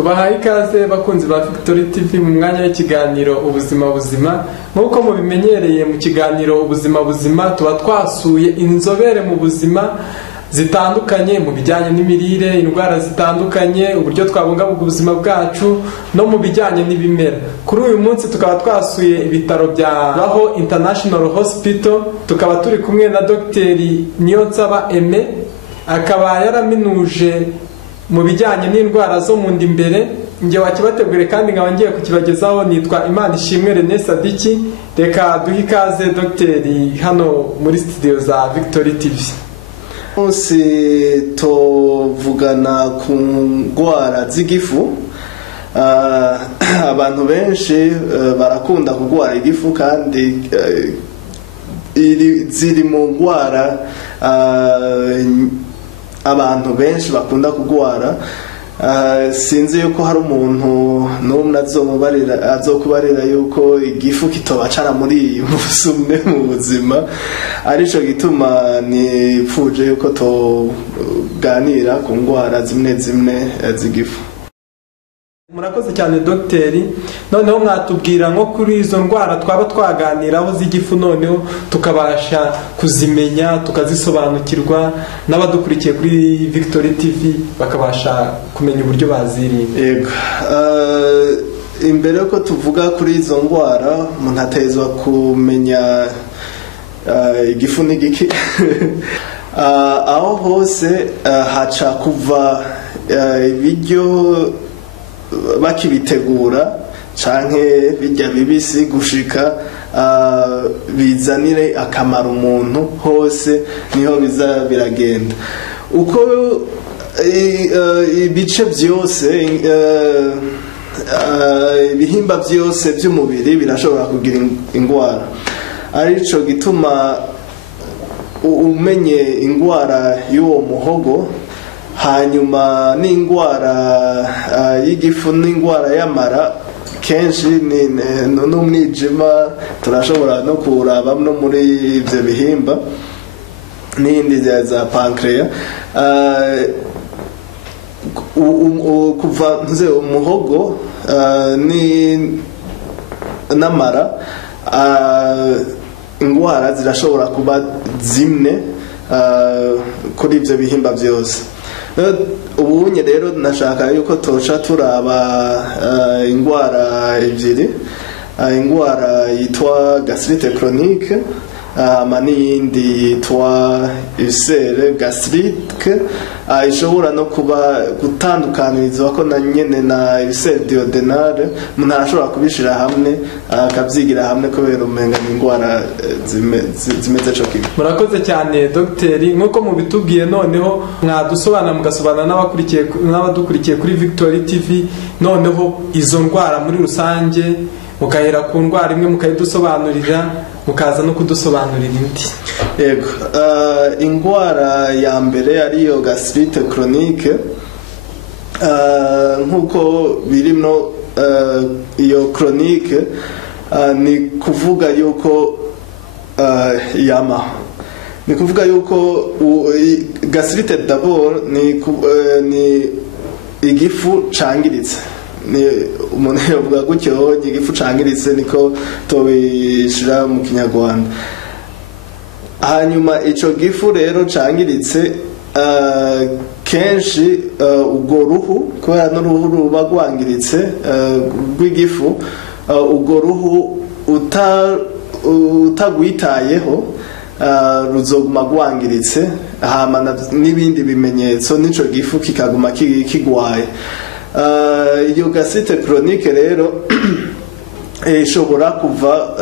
tubahaye ikaze bakunzi ba Victory TV mu mwanya w'ikiganiro ubuzima buzima. Nkuko mubimenyereye mu kiganiro ubuzima buzima tuba twasuye inzobere mu buzima zitandukanye mu bijyanye n'imirire, indwara zitandukanye, uburyo twabungabunga ubuzima bwacu no mu bijyanye n'ibimera. Kuri uyu munsi tukaba twasuye ibitaro bya Baho International Hospital, tukaba turi kumwe na Dr. Niyonsaba Aime, akaba yaraminuje mu bijyanye n'indwara zo mu nda imbere. Nge wakibategure kandi nkaba ngiye kukibagezaho, nitwa Imana Ishimwe René Sadiki. Reka duhe ikaze Dr. hano muri studio za Victory TV. Munsi tuvugana ku ndwara z'igifu. Abantu benshi barakunda kurwara igifu kandi ziri mu ndwara abantu benshi bakunda kurwara. Sinzi yuko hari umuntu n'umwe azokubarira yuko igifu kitobacana muri musumne mu buzima. Arico gituma nipfuje yuko tuganira ku ndwara zimwe z'igifu. Murakoze cyane Dr. Noneho mwatubwira nko kuri izo ndwara twaba twaganiraho z'igifu, noneho tukabasha kuzimenya tukazisobanukirwa, n'abadukurikiye kuri Victory TV bakabasha kumenya uburyo bazirinda. Yego, imbere yuko tuvuga kuri izo ndwara umuntu atezwa kumenya igifu n'igiki. Aho hose haca kuva ibiryo bakibitegura canke bijya bibisi gushika bizanire akamaro umuntu, hose niho biza biragenda. Uko ibice byose ibihimba byose by'umubiri birashobora kugira indwara. Arico gituma umenye indwara y'uwo muhogo, hanyuma n'indwara y'igifu n'indwara y'amara, kenshi n'umwijima turashobora no kuraba no muri ibyo bihimba n'indi za pancreas. Kuva umuhogo n'amara, indwara zirashobora kuba zimwe kuri ibyo bihimba byose. Ubunye rero nashaka yuko toca turaba indwara ebyiri, indwara yitwa gastrite chronique n'iyindi yitwa ulcère gastrique. Ishobora no kuba gutandukaniriza ko na nyene na ulcère duodénale, umuntu arashobora kubishira hamwe akabyigira hamwe kubera umenga indwara zimeze cyo kimwe. Murakoze cyane Dr. Nkuko mubitubwiye, noneho mwadusobanura mugasobanura n'abadukurikiye kuri Victory TV, noneho izo ndwara muri rusange mukahera ku ndwara imwe mukayidusobanurira, mukaza no kudusobanurira indi. Yego, indwara ya mbere ariyo gastrite chronique, nkuko birimo iyo chronique ni kuvuga yuko yama, ni kuvuga yuko gastrite d'abord ni igifu cangiritse. Ni umuntu yavuga gutyo, igifu cangiritse niko tobishira mu Kinyarwanda. Hanyuma ico gifu rero cangiritse, kenshi ubwo ruhu, kubera n'uruhu ruba rwangiritse rw'igifu, ubwo ruhu utagwitayeho ruzoguma rwangiritse, hama n'ibindi bimenyetso n'ico gifu kikaguma kigwaye. Iyo gastrite chronique rero ishobora kuva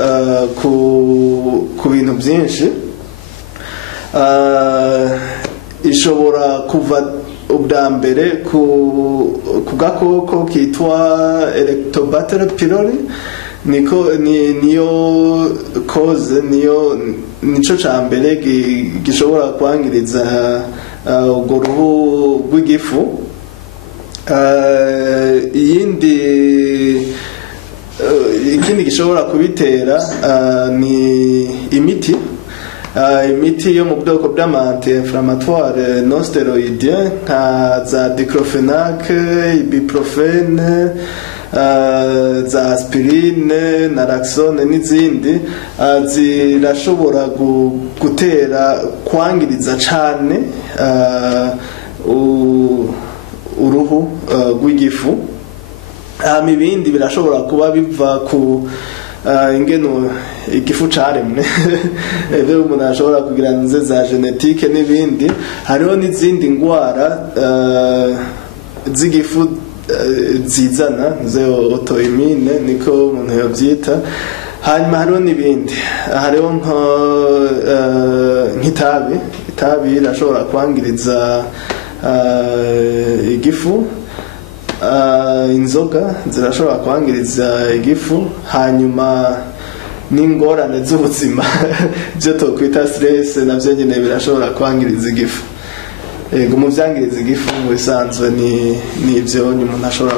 ku bintu byinshi. Ishobora kuva ubwa mbere ku gakoko kitwa Helicobacter pylori, niyo cause, nico ca mbere gishobora kwangiriza urwo ruhu rw'igifu. Ikindi gishobora kubitera ni imiti. imiti yo mu bwoko bw'ama-anti-inflammatoire non steroidien nka za diclofenac, ibuprofene, za aspirine, naloxone n'izindi zirashobora gutera kwangiriza cane uruhu rw'igifu. Ibindi birashobora kuba biva ku ingeno igifu caremwe ebe umuntu ashobora kugira nze za genetike n'ibindi. Hariho n'izindi ngwara z'igifu zizana ze autoimmune niko umuntu yabyita. Hanyuma hariho n'ibindi, hariho nk'itabi irashobora kwangiriza igifu, inzoga zirashobora kwangiriza igifu, hanyuma n'ingorane z'ubuzima byo tokwita stress navyo nyene birashobora kwangiriza igifu. Ego mu vyangiriza igifu mu bisanzwe ni ivyo umuntu ashobora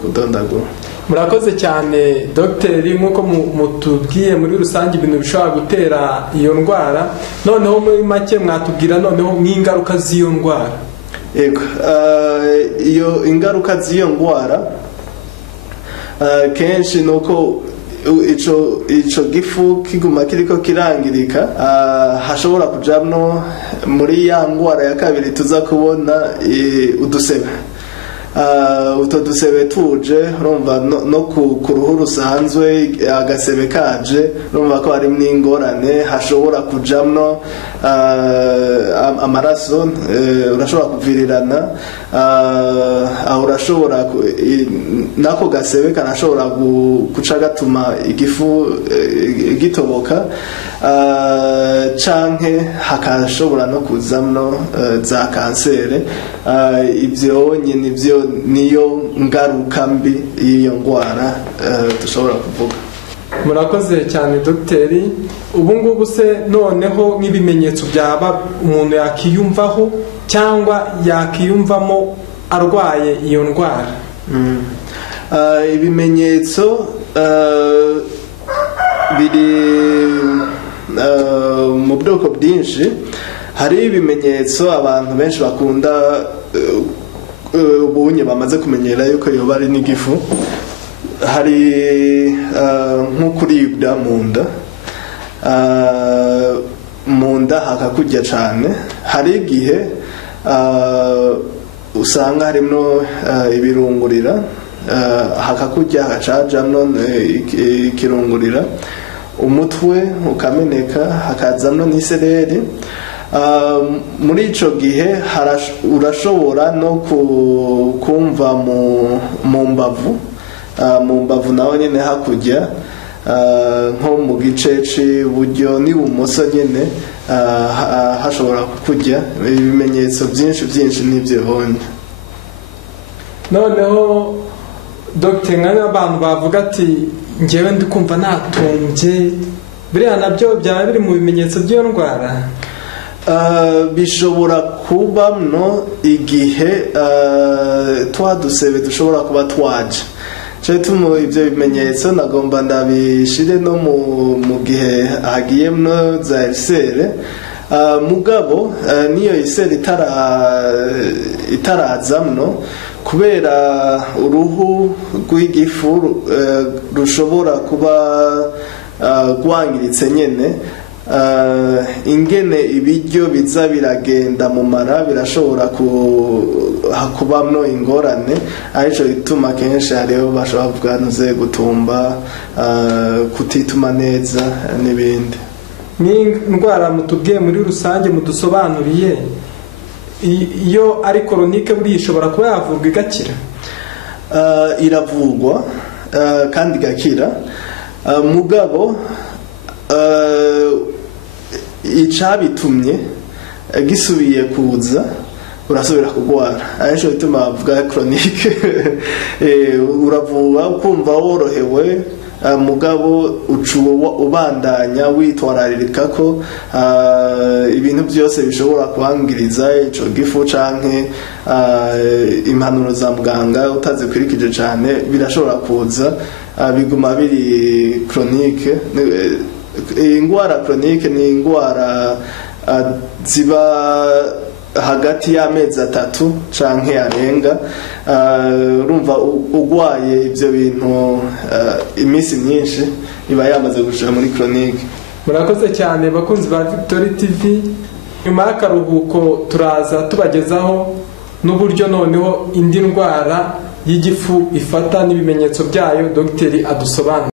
kudondagura. Murakoze cyane dogiteri, nk'uko mutubwiye muri rusange ibintu bishobora gutera iyo ndwara. Noneho muri make mwatubwira noneho nk'ingaruka z'iyo ndwara. Ego iyo ingaruka z'iyo ndwara kenshi nuko ico gifu kiguma kiriko kirangirika, hashobora kujamwo muri ya ndwara ya kabiri tuza kubona udusebe. Uto dusebe tuje urumva no ku ruhu rusanzwe agasebe kaje urumva ko hari n'ingorane, hashobora kujamno amaraso, urashobora kuvirirana, urashobora nako gasebe kanashobora guca gatuma igifu gitoboka, canke hakashobora no kuzamno za kansere. Ivyo nyene ivyo niyo ngaruka mbi y'iyo ndwara dushobora kuvuga. Murakoze cyane dogiteri. Ubu ngubu se noneho nk'ibimenyetso byaba umuntu yakiyumvaho cyangwa yakiyumvamo arwaye iyo ndwara? Ibimenyetso biri mu bwoko bwinshi. Hari ibimenyetso abantu benshi bakunda ubunye bamaze kumenyera yuko yoba ari n'igifu. Hari nko kuribwa mu nda hakakurya cyane. Hari igihe usanga harimo ibirungurira, hakakurya hacajamno ikirungurira, umutwe ukameneka, hakazamno n'isereri. Muri ico gihe urashobora no kumva mu mbavu naho nyene hakurya, nko mu gice cy'iburyo n'ibumoso nyene hashobora kukurya. Ibimenyetso byinshi n'ibyo bonye. Noneho dogiteri, nk'abantu bavuga ati njyewe ndi kumva natumbye, biriya nabyo byaba biri mu bimenyetso by'iyo ndwara? Bishobora kubamno igihe twa dusebe dushobora kuba twaje. Ibyo bimenyetso nagomba ndabishire no mu gihe hagiyemno za erisere. Mugabo niyo erisere itarazamno, kubera uruhu rw'igifu rushobora kuba rwangiritse nyene, ingene ibiryo biza biragenda mu mara birashobora kubamno ingorane. Arico bituma kenshi hariho bashobora kuvuga ntuze gutumba, kutituma neza n'ibindi. N'indwara mutubwiye muri rusange mudusobanuriye, iyo ari koronike buriya ishobora kuba yavurwa igakira? Iravurwa kandi igakira. Mugabo icabitumye gisubiye kuza urasubira kugwara. Arico bituma bavuga chronique. Uravuba ukumva worohewe, mugabo ucuwa ubandanya witwararika ko ibintu byose bishobora kuhangiriza ico gifu canke impanuro za muganga utazikurikije cyane birashobora kuza, biguma biri chronique. ingwara chronique ni ingwara ziba hagati y'amezi 3 canke arenga. Urumva ugwaye ibyo bintu iminsi myinshi iba yamaze gushira muri chronique. Murakoze cyane bakunzi ba Victory TV. Nyuma y'akaruhuko turaza tubagezaho n'uburyo noneho indi ndwara y'igifu ifata n'ibimenyetso byayo dogiteri adusobanura.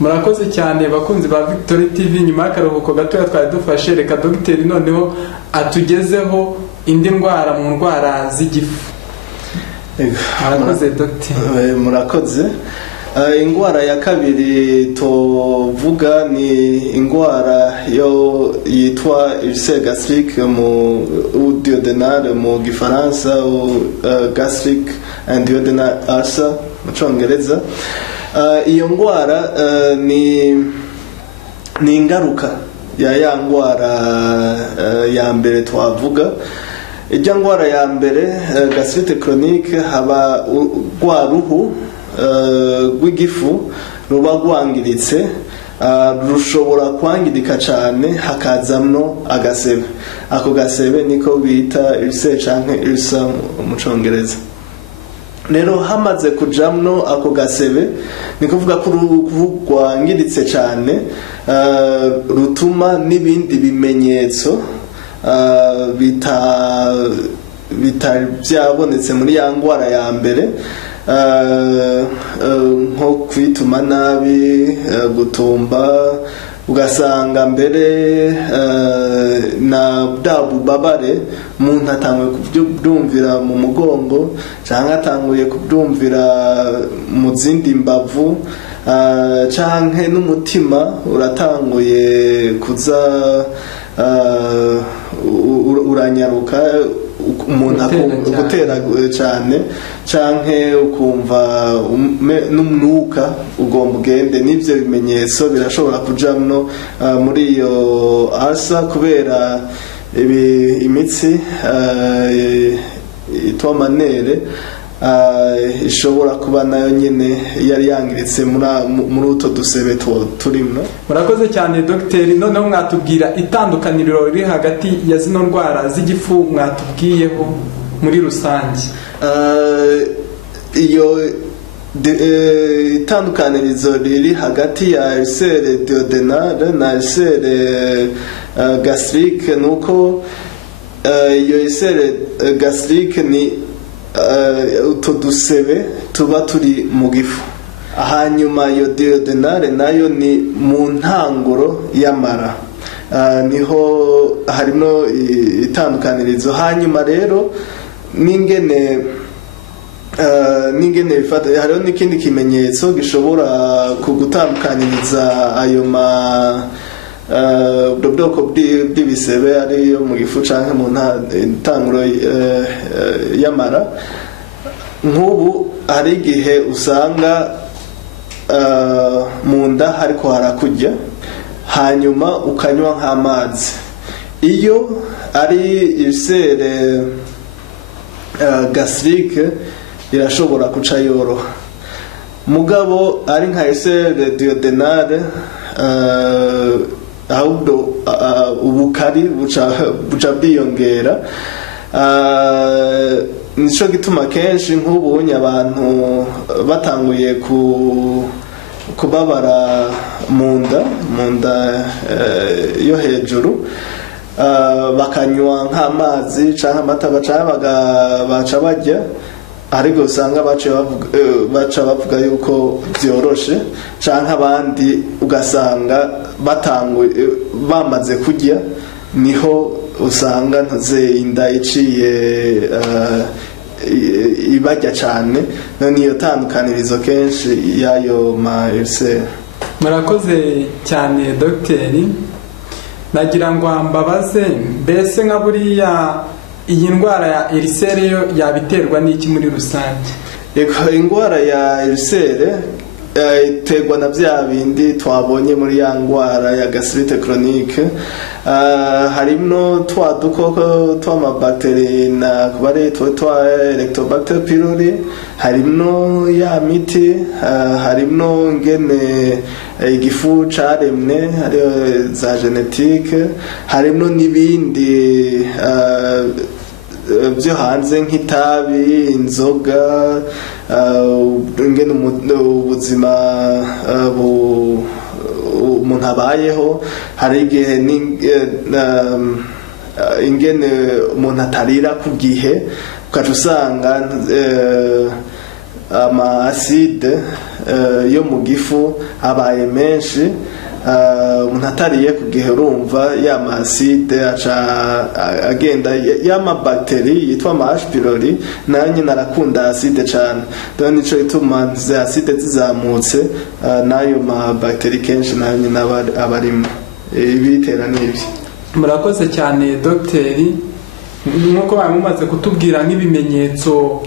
Murakoze cyane bakunzi ba Victory TV. Nyuma y'akaruhuko gato twari dufashe, reka dogiteri noneho atugezeho indi ndwara mu ndwara z'igifu. Murakoze dogiteri. Murakoze. Ingwara ya kabiri tuvuga ni ingwara yo yitwa ulcère gastrique mu duodenal mu gifaransa, gastric and duodenal ulcer mu Cyongereza. Iyo ngwara ni ingaruka ya ngwara ya mbere twavuga. Ijya ngwara ya mbere gastrite chronique haba rwa ruhu rw'igifu ruba rwangiritse, rushobora kwangirika cyane hakazamno agasebe. Ako gasebe niko bita ulcère canke ulcer mu Cyongereza. Rero hamaze kujamno ako gasebe ni kuvuga ko rwangiritse cyane, rutuma n'ibindi bimenyetso byabonetse muri ya ngwara ya mbere, nko kwituma nabi, gutumba, ugasanga mbere na bwabubabare umuntu atanguye kubyumvira mu mugongo cyangwa atanguye kubyumvira mu zindi mbavu, canke n'umutima uratanguye kuza uranyaruka, umuntu gutera cyane, canke ukumva n'umwuka ugomba ugende. N'ibyo bimenyetso birashobora kujamno muri iyo ulcer kubera imitsi itwa manere ishobora kuba nayo nyine yari yangiritse muri uto dusebe turimo. Murakoze cyane dogiteri. Noneho mwatubwira itandukaniro riri hagati ya zino ndwara z'igifu mwatubwiyeho muri rusange. Iyo itandukanirizo riri hagati ya ulcère duodenale na ulcère gastrique nuko iyo ulcère gastrique ni uto dusebe tuba turi mu gifu, hanyuma iyo duodenale nayo ni mu ntanguro y'amara. Niho harimo itandukanirizo. Hanyuma rero n'ingene bifata, hariho n'ikindi kimenyetso gishobora kugutandukaniriza ayo ubwoko bw'ibisebe ariyo mu gifu canke mu ntanguro y'amara. Nk'ubu hari igihe usanga mu nda hariko harakujya, hanyuma ukanywa nk'amazi. Iyo ari ulcère gastrique irashobora kuca yoroha. Mugabo ari nka ulcère duodenale ahubwo ubukari buca bwiyongera. Nico gituma kenshi nk'ubunye abantu batanguye kubabara mu nda yo hejuru, bakanywa nk'amazi canke amata baca barya, ariko usanga baca bavuga yuko byoroshe, canke abandi ugasanga batanguye bamaze kurya niho usanga ntuze inda iciye ibajya cyane, none iyo tandukanirizo kenshi y'ayo ma ulcere. Murakoze cyane dogiteri, nagira ngo mbabaze mbese nka buriya iyi ndwara ya ulcere yo yabiterwa n'iki muri rusange? Indwara ya ulcere iterwa na bya bindi twabonye muri ya ndwara ya gastrite chronique. Harimo twa dukoko tw'amabacteri na kubare twa Helicobacter pylori, harimo ya miti, harimo ngene igifu caremne, hari za genetique, harimo n'ibindi byo hanze nk'itabi, inzoga, ngene ubuzima umuntu abayeho. Hari igihe ingene umuntu atarira ku gihe, ukaca usanga ama acide yo mu gifu abaye menshi. Umuntu atariye ku gihe, urumva ya acide aca agenda, ya mabacteri yitwa ama H pylori nayo nyine arakunda acide cyane, dore nico ituma za acide zizamutse, nayo mabacteri kenshi nayo nyine abarimo ibitera n'ibyo. Murakoze cyane dogiteri, nk'uko mumaze kutubwira nk'ibimenyetso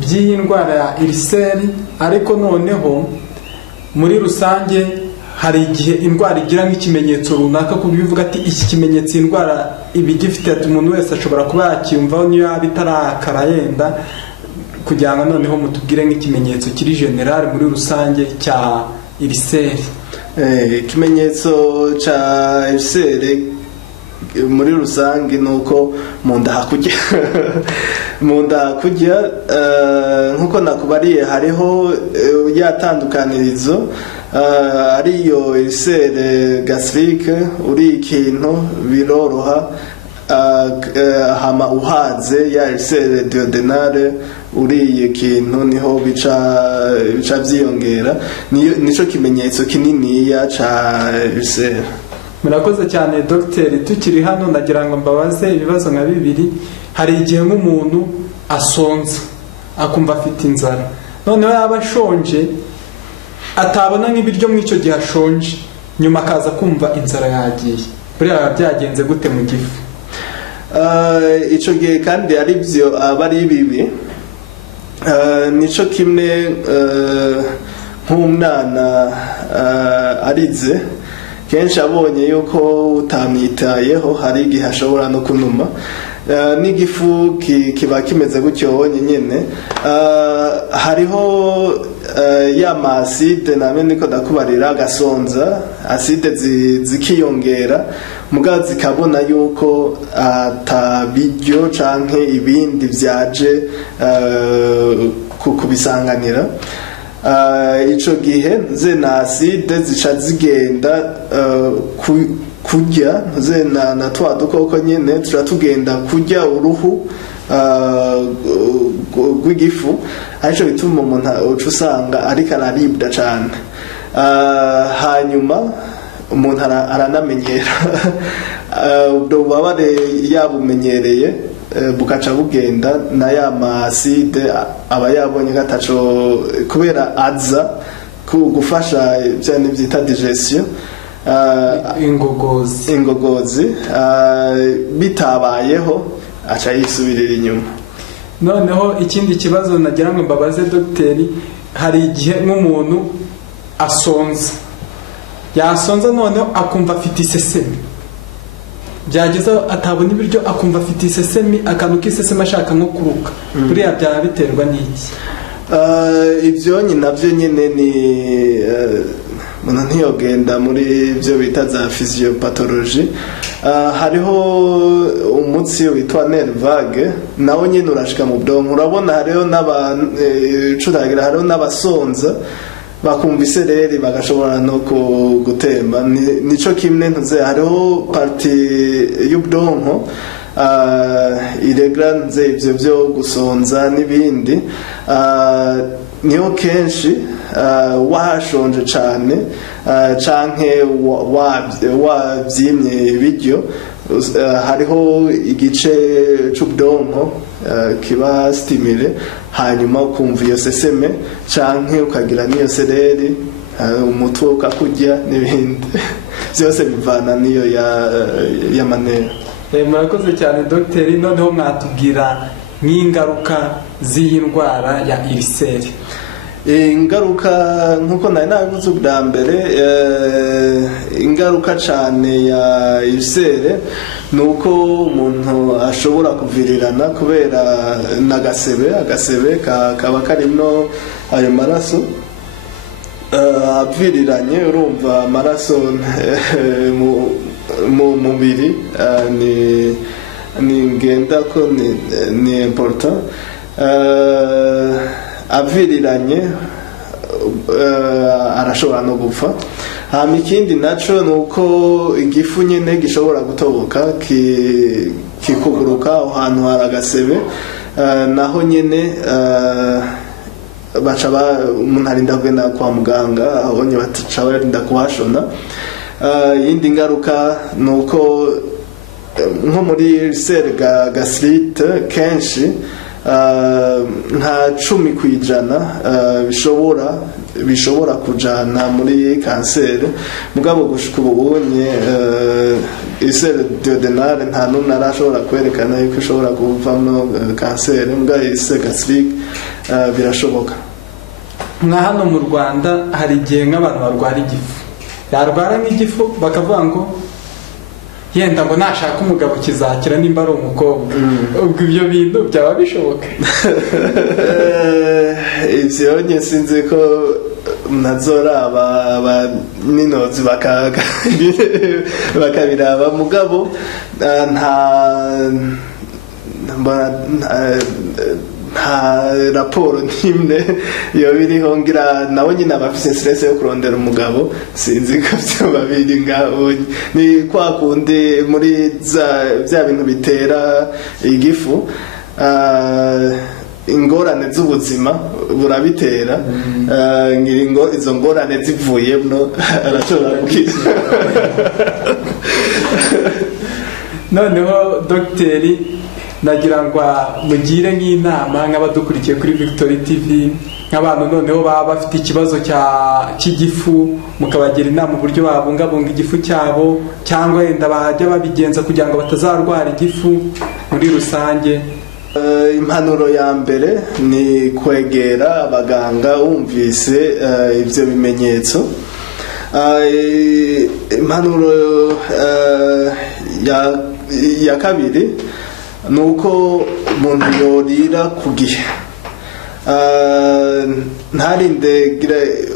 by'iyi ndwara ya ulcere, ariko noneho muri rusange hari igihe indwara igira nk'ikimenyetso runaka ku buryo uvuga ati iki kimenyetso indwara ibi gifite, ati umuntu wese ashobora kuba yakiyumvaho niyo yaba itarakara yenda, kugira ngo noneho mutubwire nk'ikimenyetso kiri general muri rusange cya ulcere. Ikimenyetso cya ulcere muri rusange nuko mu nda hakujya mu nda hakujya, nkuko nakubariye hariho yatandukanirizo, ariyo ulcere gastrique, uri ikintu biroroha, hama uhaze ya ulcere duodenale, uriye ikintu niho bica byiyongera, nico kimenyetso kininiya ca ulcere. Murakoze cyane dogiteri, tukiri hano nagira ngo mbabaze ibibazo nka bibiri. Hari igihe nk'umuntu asonza akumva afite inzara, noneho yaba ashonje atabona nk'ibiryo mu icyo gihe ashonje, nyuma akaza kumva inzara yagiye, buriya byagenze gute mu gifu? Icyo gihe kandi ari byo aba ari bibi. Nico kimwe nk'umwana arize, kenshi abonye yuko utamwitayeho hari igihe ashobora no kunuma, n'igifu kiba kimeze gutyo nyine. Hariho ya acide namwe niko ndakubarira, agasonza acide zikiyongera, mugabo zikabona yuko atabiryo canke ibindi byaje kubisanganira. Ico gihe na acide zica zigenda kujya na twa dukoko nyine tuja tugenda kujya uruhu rw'igifu, ariko bituma umuntu uca usanga ariko araribwa cyane. Hanyuma umuntu aranamenyera ubwo bubabare yabumenyereye, bukaca bugenda na ya acide aba yabonye gataco, kubera aza gufasha cyane byita digestion, ingogozi bitabayeho aca yisubirira inyuma. Noneho ikindi kibazo nagira ngo mbabaze dogiteri, hari igihe nk'umuntu asonza, yasonza noneho akumva afite isesemi, byageza atabona ibiryo akumva afite isesemi, akantu k'isesemi ashaka nko kuruka, buriya byaba biterwa n'iki? Ibyo nabyo nyine ni umuntu ntiyogenda muri byo bita za physiopathology. Hariho umutsi witwa nerve vague, nawo nyine urashika mu bwonko, urabona hariho n'abacuragira, hariho n'abasonza bakumva isereri bagashobora no gutemba. Nico kimwe ntuze, hariho parti y'ubwonko iregra nze ibyo byo gusonza n'ibindi, niyo kenshi washonje cyane canke wabyimye ibiryo hariho igice c'ubwonko kiba stimule hanyuma ukumva iyo seseme canke ukagira n'iyo sereri umutwe ukakurya n'ibindi byose bivana n'iyo ya manera. Murakoze cyane dogiteri, noneho mwatubwira nk'ingaruka z'iyi ndwara ya iriseri. Ingaruka nkuko nari nabivuze ubwa mbere, ingaruka cyane ya iriseri nuko umuntu ashobora kuvirirana kubera agasebe kaba karimo ayo maraso aviriranye. Urumva amaraso mu mubiri ni ngenda ko ni important, aviriranye arashobora no gupfa. Hama ikindi naco nuko igifu nyene gishobora gutoboka kikuguruka aho hantu hari agasebe, naho nyene umuntu arinda kugenda kwa muganga, aho nyene baca barinda kuhashona. Yindi ngaruka nuko nko muri seri gastrite kenshi nka 10% bishobora kujana muri kanseri, mugabo gushika ubunye iseri duodenale nta numwe arashobora kwerekana yuko ishobora kuvamo kanseri, mugabo iseri gastrique birashoboka. Nka hano mu Rwanda hari igihe nk'abantu barwara igifu, yarwara nk'igifu bakavuga ngo yenda ngo nashaka umugabo kizakira nimba ari umukobwa. Ubwo ibyo bintu byaba bishoboka? Ivyo nye sinzi ko nazoraba ninozi bakabiraba, mugabo nta raporo n'imwe iyo biriho. Ngira nabo nyine abafise stress yo kurondera umugabo, sinzi ko byo babiri ngaho ni kwa kundi muri bya bintu bitera igifu, ingorane z'ubuzima burabitera. Ngiringo izo ngorane zivuyemo arashobora gukira. Noneho dogiteri, nagira ngo mugire nk'inama nk'abadukurikiye kuri Victory TV, nk'abantu noneho baba bafite ikibazo cy'igifu, mukabagira inama uburyo babungabunga igifu cyabo, cyangwa yenda bajya babigenza kugira ngo batazarwara igifu muri rusange. Impanuro ya mbere ni kwegera abaganga wumvise ibyo bimenyetso. Impanuro ya kabiri nuko umuntu yorira ku gihe, ntarinde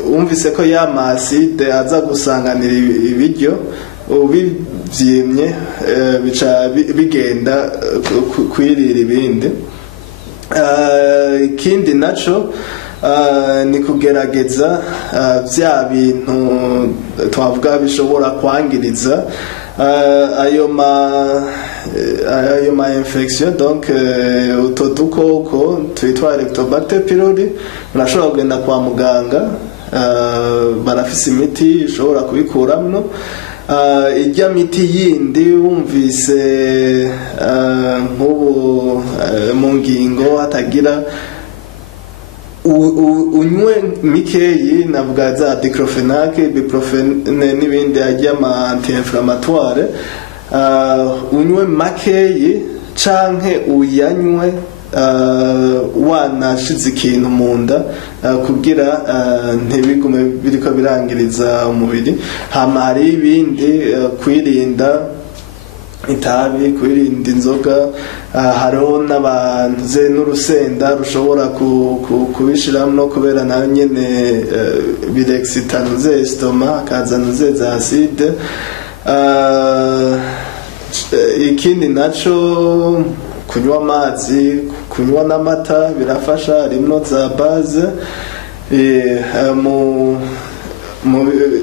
wumvise ko ya maside aza gusanganira ibiryo ubivyimye bica bigenda kwirira ibindi. Ikindi naco ni kugerageza bya bintu twavuga bishobora kwangiriza ayo ma infection, donc uto dukoko twitwa Helicobacter pylori. Urashobora kugenda kwa muganga, barafise imiti ishobora kubikuramwo. Ijya miti yindi wumvise nk'ubu mu ngingo hatagira unywe mikeyi, navuga za diclofenac, ibuprofen n'ibindi ajya ama anti-inflammatoire, unywe makeyi canke uyanywe wanashize ikintu mu nda kugira ntibigume biriko birangiriza umubiri. Hama hari ibindi, kwirinda itabi, kwirinda inzoga. Hariho n'abanze n'urusenda rushobora kubishiramwo kubera nayo nyene birexitanuze estoma, kazanuze za acide. Ikindi naco kunywa amazi, kunywa n'amata birafasha, harimo za base.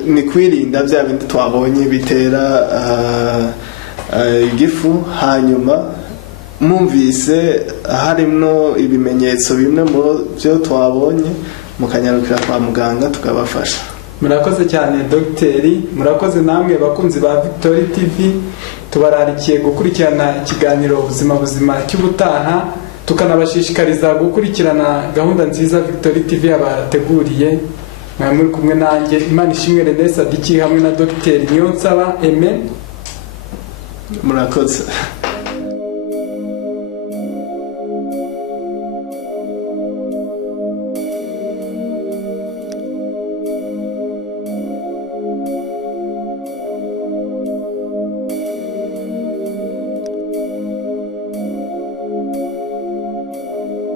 Ni kwirinda bya bindi twabonye bitera igifu. Hanyuma mwumvise harimo ibimenyetso bimwe mu byo twabonye, mukanyarukira kwa muganga tukabafasha. Murakoze cyane dogiteri, murakoze namwe bakunzi ba Victory TV, tubararikiye gukurikirana ikiganiro ubuzima buzima cy'ubutaha, tukanabashishikariza gukurikirana gahunda nziza Victory TV yabateguriye. Muri kumwe nanjye Imana ishimwe René Sadiki hamwe na Dr. Niyonsaba Aime. Murakoze.